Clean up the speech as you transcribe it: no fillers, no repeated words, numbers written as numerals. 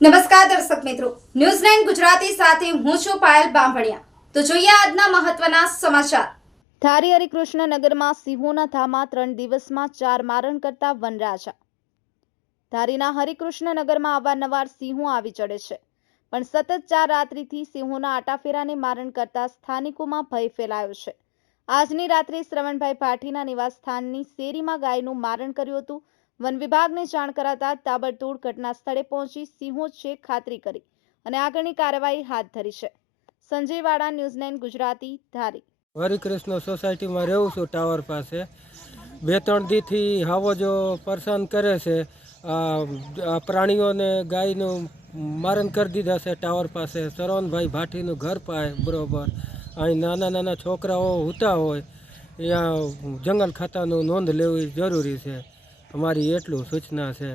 નમસ્કાર દર્શક મિત્રો, ન્યૂઝ 9 ગુજરાતી સાથે હું છું પાયલ બામભણિયા। તો જોઈએ આજના મહત્વના સમાચાર। ધારી હરિકૃષ્ણ નગરમાં સિંહોના ધામા 3 દિવસમાં 4 મારણ કરતા વનરાજા। ધારીના હરિકૃષ્ણ નગરમાં અવારનવાર સિંહો આવી ચડે છે, પણ સતત 4 રાત્રિથી સિંહોના આટાફેરાને મારણ કરતા સ્થાનિકોમાં ભય ફેલાયો છે। આજની રાત્રે શ્રવણભાઈ ભાટીના નિવાસ સ્થાનની શેરીમાં ગાયનું મારણ કર્યું હતું। વન વિભાગને જાણ કરાતા તાબડતોડ ઘટના સ્થળે પહોંચી સિંહો છે ખાતરી કરી અને આગળની કાર્યવાહી હાથ ધરી છે। સંજય વાડા, ન્યૂઝ 9 ગુજરાતી, ધારી। હરિકૃષ્ણ સોસાયટીમાં રહું છું, ટાવર પાસે। 2-3 દીથી હાવો જો પરેશાન કરે છે। આ પ્રાણીઓને ગાયનું મારણ કરી દીધા છે ટાવર પાસે, શ્રવણભાઈ ભાટીનું ઘર પાસે બરોબર। અહીં નાના નાના છોકરાઓ સૂતા હોય, ત્યાં જંગલ ખાતાનું નોંધ લેવી જરૂરી છે। અમારી એટલું સૂચના છે।